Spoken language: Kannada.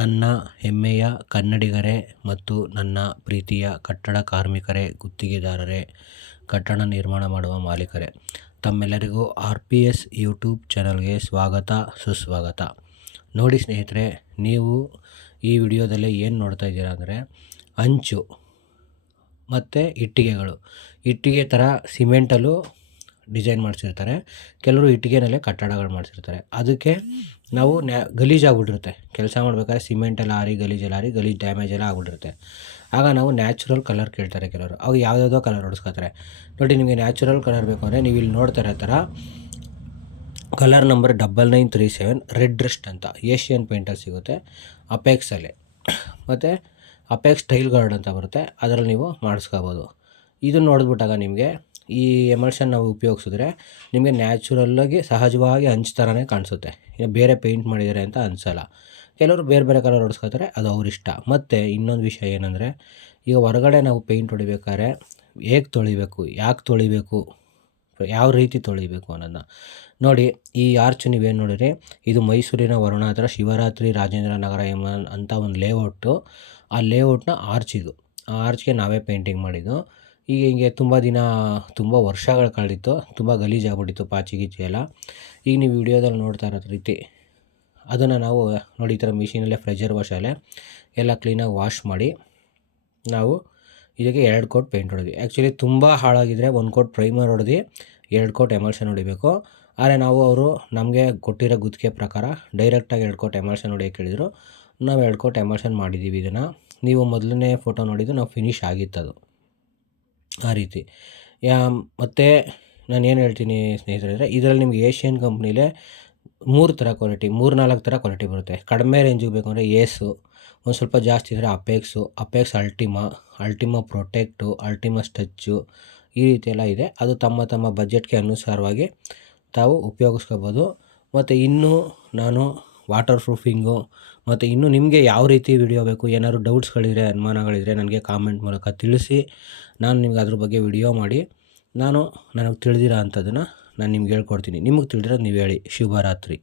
ನನ್ನ ಹೆಮ್ಮೆಯ ಕನ್ನಡಿಗರೇ ಮತ್ತು ನನ್ನ ಪ್ರೀತಿಯ ಕಟ್ಟಡ ಕಾರ್ಮಿಕರೇ, ಗುತ್ತಿಗೆದಾರರೇ, ಕಟ್ಟಡ ನಿರ್ಮಾಣ ಮಾಡುವ ಮಾಲೀಕರೇ, ತಮ್ಮೆಲ್ಲರಿಗೂ RPS ಯೂಟ್ಯೂಬ್ ಚಾನಲ್ಗೆ ಸ್ವಾಗತ ಸುಸ್ವಾಗತ. ನೋಡಿ ಸ್ನೇಹಿತರೆ, ನೀವು ಈ ವಿಡಿಯೋದಲ್ಲಿ ಏನು ನೋಡ್ತಾ ಇದ್ದೀರಾ ಅಂದರೆ ಅಂಚು ಮತ್ತು ಇಟ್ಟಿಗೆ ಥರ ಸಿಮೆಂಟಲ್ಲೂ ಡಿಸೈನ್ ಮಾಡಿಸಿರ್ತಾರೆ. ಕೆಲವರು ಇಟ್ಟಿಗೆನಲ್ಲೇ ಕಟ್ಟಡಗಳು ಮಾಡಿಸಿರ್ತಾರೆ. ಅದಕ್ಕೆ ನಾವು ಗಲೀಜಾಗ್ಬಿಟ್ಟಿರುತ್ತೆ. ಕೆಲಸ ಮಾಡ್ಬೇಕಾದ್ರೆ ಸಿಮೆಂಟೆಲ್ಲ ಆರಿ ಗಲೀಜು ಡ್ಯಾಮೇಜ್ ಎಲ್ಲ ಆಗ್ಬಿಟ್ಟಿರುತ್ತೆ. ಆಗ ನಾವು ನ್ಯಾಚುರಲ್ ಕಲರ್ ಕೇಳ್ತಾರೆ ಕೆಲವರು. ಅವಾಗ ಯಾವುದ್ಯಾವುದೋ ಕಲರ್ ಹೊಡಿಸ್ಕೊತಾರೆ. ನೋಡಿ, ನಿಮಗೆ ನ್ಯಾಚುರಲ್ ಕಲರ್ ಬೇಕು ಅಂದರೆ ನೀವು ಇಲ್ಲಿ ನೋಡ್ತಾ ಇರೋ ಥರ ಕಲರ್ ನಂಬರ್ 9937 ರೆಡ್ ರಸ್ಟ್ ಅಂತ ಏಷ್ಯನ್ ಪೇಂಟಲ್ಲಿ ಸಿಗುತ್ತೆ. ಅಪೆಕ್ಸಲ್ಲಿ ಮತ್ತು ಅಪೆಕ್ಸ್ ಟೈಲ್ ಗಾರ್ಡ್ ಅಂತ ಬರುತ್ತೆ, ಅದರಲ್ಲಿ ನೀವು ಮಾಡಿಸ್ಕೋಬೋದು. ಇದನ್ನು ನೋಡಿದ್ಬಿಟ್ಟಾಗ ನಿಮಗೆ ಈ ಎಮಲ್ಷನ್ ನಾವು ಉಪಯೋಗಿಸಿದ್ರೆ ನಿಮಗೆ ನ್ಯಾಚುರಲ್ಲಾಗಿ ಸಹಜವಾಗಿ ಹಂಚು ಥರನೇ ಕಾಣಿಸುತ್ತೆ. ಬೇರೆ ಪೇಂಟ್ ಮಾಡಿದ್ದಾರೆ ಅಂತ ಅನಿಸಲ್ಲ. ಕೆಲವರು ಬೇರೆ ಕಲರ್ ಹೊಡಿಸ್ಕೊತಾರೆ, ಅದು ಅವ್ರ ಇಷ್ಟ. ಮತ್ತು ಇನ್ನೊಂದು ವಿಷಯ ಏನಂದರೆ, ಈಗ ಹೊರಗಡೆ ನಾವು ಪೇಂಟ್ ಹೊಡಿಬೇಕಾದ್ರೆ ಹೇಗೆ ತೊಳಿಬೇಕು, ಯಾಕೆ ತೊಳಿಬೇಕು, ಯಾವ ರೀತಿ ತೊಳಿಬೇಕು ಅನ್ನೋದನ್ನ ನೋಡಿ. ಈ ಆರ್ಚ್ ನೀವೇನು ನೋಡಿರಿ, ಇದು ಮೈಸೂರಿನ ವರುಣ ಹತ್ರ ಶಿವರಾತ್ರಿ ರಾಜೇಂದ್ರ ನಗರ ಅಂತ ಒಂದು ಲೇಔಟು. ಆ ಲೇಔಟ್ನ ಆರ್ಚ್ ಇದು. ಆ ಆರ್ಚ್ಗೆ ನಾವೇ ಪೇಂಟಿಂಗ್ ಮಾಡಿದ್ದು. ಈಗ ಹಿಂಗೆ ತುಂಬ ವರ್ಷಗಳು ಕಳೆದಿತ್ತು, ತುಂಬ ಗಲೀಜಾಗ್ಬಿಟ್ಟಿತ್ತು ಪಾಚಿ ಗೀಚಿ ಎಲ್ಲ. ಈಗ ನೀವು ವಿಡಿಯೋದಲ್ಲಿ ನೋಡ್ತಾ ಇರೋ ರೀತಿ ಅದನ್ನು ನಾವು ನೋಡಿ ಈ ಥರ ಮಿಷಿನಲ್ಲೇ ಪ್ರೆಷರ್ ವಾಶಲ್ಲೇ ಎಲ್ಲ ಕ್ಲೀನಾಗಿ ವಾಶ್ ಮಾಡಿ ನಾವು ಇದಕ್ಕೆ 2 ಕೋಟ್ ಪೇಂಟ್ ಹೊಡೆದ್ವಿ. ಆ್ಯಕ್ಚುಲಿ ತುಂಬ ಹಾಳಾಗಿದ್ದರೆ 1 ಕೋಟ್ ಪ್ರೈಮರ್ ಹೊಡೆದು 2 ಕೋಟ್ ಎಮಲ್ಷನ್ ಹೊಡಿಬೇಕು. ಆದರೆ ಅವರು ನಮಗೆ ಕೊಟ್ಟಿರೋ ಗುತ್ತಿಗೆ ಪ್ರಕಾರ ಡೈರೆಕ್ಟಾಗಿ 2 ಕೋಟ್ ಎಮಲ್ಷನ್ ಹೊಡಿಯೋಕೆ ಹೇಳಿದರು. ನಾವು 2 ಕೋಟ್ ಎಮಲ್ಷನ್ ಮಾಡಿದ್ದೀವಿ. ಇದನ್ನು ನೀವು ಮೊದಲನೇ ಫೋಟೋ ನೋಡಿದ್ದು ನಾವು ಫಿನಿಶ್ ಆಗಿತ್ತದು ಆ ರೀತಿ. ಮತ್ತು ನಾನು ಏನು ಹೇಳ್ತೀನಿ ಸ್ನೇಹಿತರೆ ಅಂದರೆ, ಇದರಲ್ಲಿ ನಿಮ್ಗೆ ಏಷ್ಯನ್ ಕಂಪ್ನಿಲೇ 3 ಥರ ಕ್ವಾಲಿಟಿ, 3-4 ಥರ ಕ್ವಾಲಿಟಿ ಬರುತ್ತೆ. ಕಡಿಮೆ ರೇಂಜಿಗೆ ಬೇಕು ಅಂದರೆ ಏಸು, ಒಂದು ಸ್ವಲ್ಪ ಜಾಸ್ತಿ ಇದ್ದರೆ ಅಪೆಕ್ಸ್ ಅಲ್ಟಿಮಾ ಪ್ರೊಟೆಕ್ಟು, ಅಲ್ಟಿಮಾ ಸ್ಟಚ್ಚು, ಈ ರೀತಿ ಎಲ್ಲ ಇದೆ. ಅದು ತಮ್ಮ ಬಜೆಟ್ಗೆ ಅನುಸಾರವಾಗಿ ತಾವು ಉಪಯೋಗಿಸ್ಕೋಬೋದು. ಮತ್ತು ಇನ್ನೂ ನಾನು ವಾಟರ್ ಪ್ರೂಫಿಂಗು ಮತ್ತು ಇನ್ನೂ ನಿಮಗೆ ಯಾವ ರೀತಿ ವಿಡಿಯೋ ಬೇಕು, ಏನಾದ್ರು ಡೌಟ್ಸ್ಗಳಿದ್ರೆ, ಅನುಮಾನಗಳಿದ್ರೆ ನನಗೆ ಕಾಮೆಂಟ್ ಮೂಲಕ ತಿಳಿಸಿ. ನಾನು ನಿಮ್ಗೆ ಅದ್ರ ಬಗ್ಗೆ ವಿಡಿಯೋ ಮಾಡಿ ನನಗೆ ತಿಳಿದಿರೋ ಅಂಥದ್ದನ್ನು ನಾನು ನಿಮ್ಗೆ ಹೇಳ್ಕೊಡ್ತೀನಿ. ನಿಮಗೆ ತಿಳಿದಿರೋದು ನೀವು ಹೇಳಿ. ಶುಭರಾತ್ರಿ.